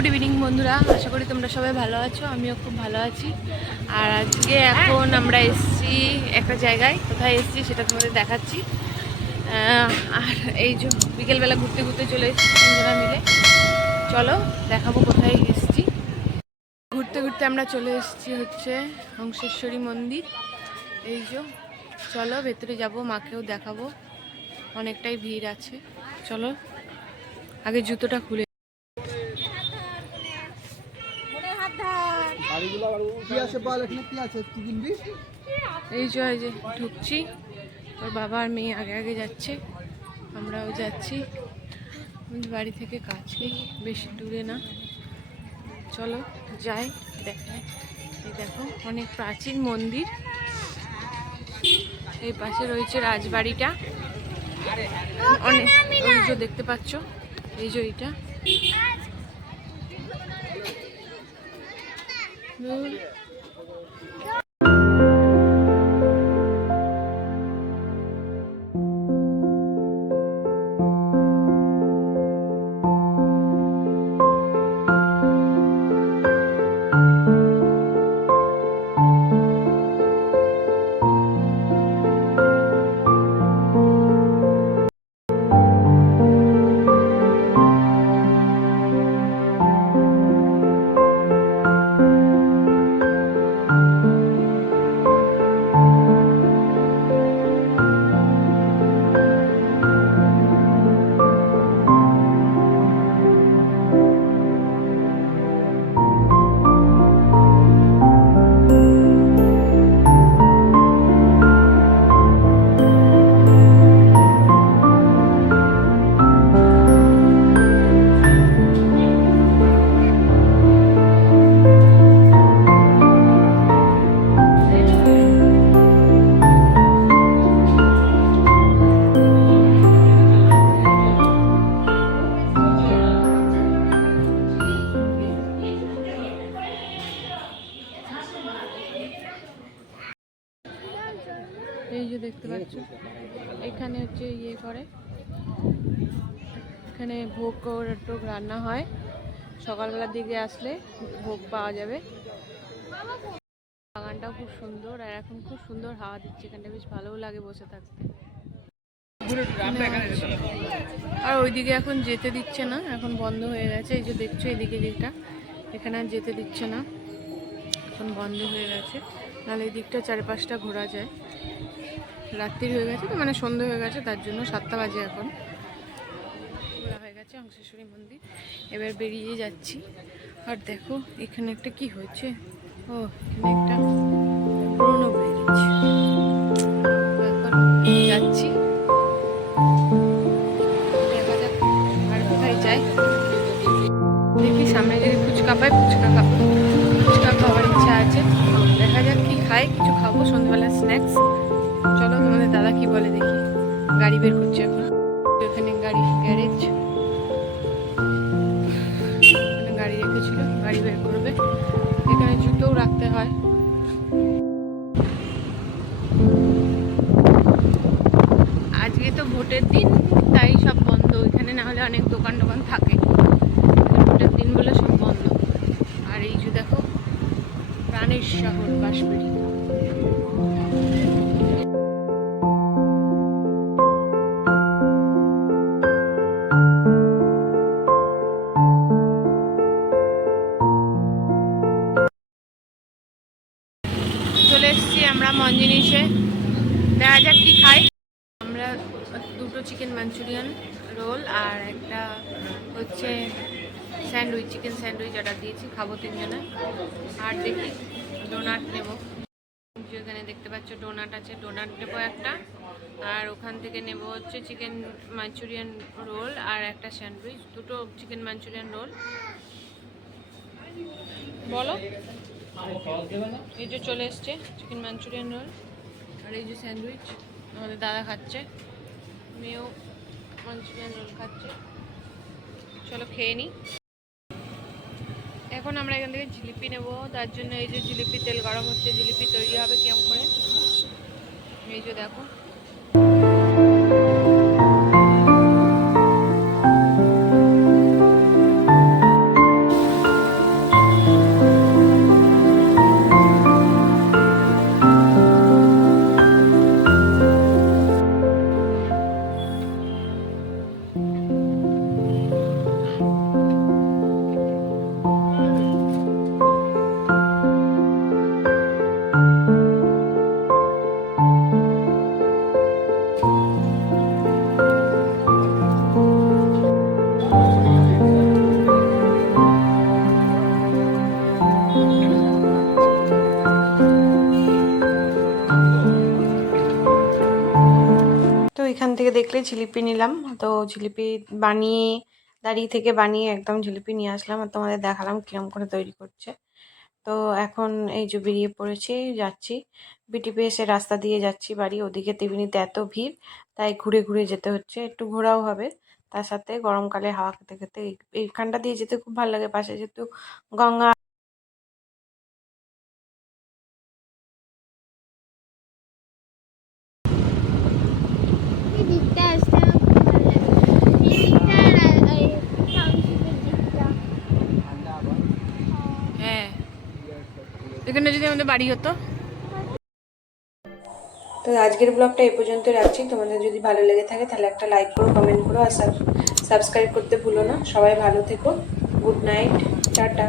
Good evening বন্ধুরা, আশা করি তোমরা সবাই ভালো আছো। আমিও খুব ভালো আছি। আর আজকে এখন আমরা এসেছি একটা জায়গায়। কোথায় এসেছি সেটা তোমাদের দেখাচ্ছি। আর এই যে বিকেলবেলা ঘুরতে ঘুরতে চলে এসেছি বন্ধুরা মিলে। চলো দেখাবো কোথায় এসেছি। ঘুরতে ঘুরতে আমরা চলে এসেছি হচ্ছে হংসেশ্বরী মন্দির। এই যে চলো ভেতরে যাব, মাকেও দেখাবো। অনেকটাই ভিড় আছে। চলো আগে জুতোটা খুলে। এই যে ঢুকছি, ওর বাবা আর মেয়ে আগে আগে যাচ্ছে, আমরাও যাচ্ছি। বাড়ি থেকে কাছেই, বেশি দূরে না। চলো যাই, দেখায়। এই দেখো অনেক প্রাচীন মন্দির। এই পাশে রয়েছে রাজবাড়িটা, অনেক ওই যে দেখতে পাচ্ছ। এই যে এইটা এই যে দেখতে পাচ্ছ, এখানে হচ্ছে ইয়ে করে, এখানে ভোগ টোগ রান্না হয়। সকালবেলার দিকে আসলে ভোগ পাওয়া যাবে। বাগানটাও খুব সুন্দর, আর এখন খুব সুন্দর হাওয়া দিচ্ছে। এখানটা বেশ ভালোও লাগে বসে থাকতে। আর ওইদিকে এখন যেতে দিচ্ছে না, এখন বন্ধ হয়ে গেছে। এই যে দেখছো এদিকে যেটা, এখানে আর যেতে দিচ্ছে না, এখন বন্ধ হয়ে গেছে। নাহলে এই দিকটা চারপাশটা ঘোরা যায়। রাত্রি হয়ে গেছে তো, মানে সন্ধ্যে হয়ে গেছে, তার জন্য 7টা বাজে এখন। ঘোরা হয়ে গেছে হংসেশ্বরী মন্দির, এবার বেরিয়ে যাচ্ছি। আর দেখো এখানে একটা কি হয়েছে, ও এখানে একটা ব্রণ বেরিয়েছে। এখন যাচ্ছি, দেখা যাক আর কোথায় যাই। দেখি সামনে যদি ফুচকা পাই, ফুচকা খাবো। ফুচকা খাওয়ার ইচ্ছা আছে, দেখা যাক কি খাই। কিছু খাবো সন্ধ্যাবেলা স্ন্যাক্স। চলো তোমাদের দাদা কি বলে দেখি। গাড়ি বের করছে এখন, এখানে গাড়ি গ্যারেজ, এখানে গাড়ি রেখেছিল, গাড়ি বের করবে। এখানে জুতোও রাখতে হয়। আজকে তো ভোটের দিন, তাই সব বন্ধ। এখানে না হলে অনেক দোকান টোকান থাকে, ভোটের দিন বলে সব বন্ধ। আর এই যে দেখো প্রাণের শহর বাঁশবেড়ি। চলে এসেছি আমরা মঞ্জিনিসে, দেখা যাক কি খাই। আমরা দুটো চিকেন মাঞ্চুরিয়ান রোল আর একটা হচ্ছে স্যান্ডউইচ, চিকেন স্যান্ডউইচ অর্ডার দিয়েছি, খাবো 3 জনে। আর দেখি ডোনাট নেব। যেখানে দেখতে পাচ্ছ ডোনাট আছে, ডোনাট নেবো একটা। আর ওখান থেকে নেব হচ্ছে চিকেন মাঞ্চুরিয়ান রোল আর একটা স্যান্ডউইচ। দুটো চিকেন মাঞ্চুরিয়ান রোল। বলো, এই যে চলে এসছে চিকেন মাঞ্চুরিয়ান রোল আর এই যে স্যান্ডউইচ। আমাদের দাদা খাচ্ছে, মেয়েও মাঞ্চুরিয়ান রোল খাচ্ছে। চলো খেয়ে নিই। এখন আমরা এখান থেকে জিলিপি নেব, তার জন্য এই যে জিলিপি তেল গরম হচ্ছে, জিলিপি তৈরি হবে কেমন করে। এই যে দেখো থেকে দেখলে জিলিপি নিলাম, তো জিলিপি বানিয়ে দাঁড়িয়ে থেকে বানিয়ে একদম জিলিপি নিয়ে আসলাম আর তোমাদের দেখালাম কিরম করে তৈরি করছে। তো এখন এই যে বেরিয়ে পড়েছি, যাচ্ছি বিটিপি এসে রাস্তা দিয়ে যাচ্ছি বাড়ি। ওদিকে ত্রিবেণীতে এত ভিড়, তাই ঘুরে ঘুরে যেতে হচ্ছে, একটু ঘোরাও হবে, তার সাথে গরমকালে হাওয়া খেতে খেতে এইখানটা দিয়ে যেতে খুব ভালো লাগে। পাশে যেহেতু গঙ্গা। এই দিকটা আসতে আমার খুব ভালো লাগে। এই দিকটা আর এই টাউনশিপের দিকটা। হ্যাঁ, এখানে যদি আমাদের বাড়ি হতো। তো আজকের ব্লগটা এই পর্যন্ত রাখছি। তোমাদের যদি ভালো লেগে থাকে তাহলে একটা লাইক করো, কমেন্ট করো আর সাবস্ক্রাইব করতে ভুলো না। সবাই ভালো থেকো, গুড নাইট, টাটা।